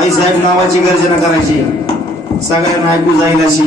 आई साहेब नावाची गर्जना करायची सगळ्यांना ऐकू जाईल अशी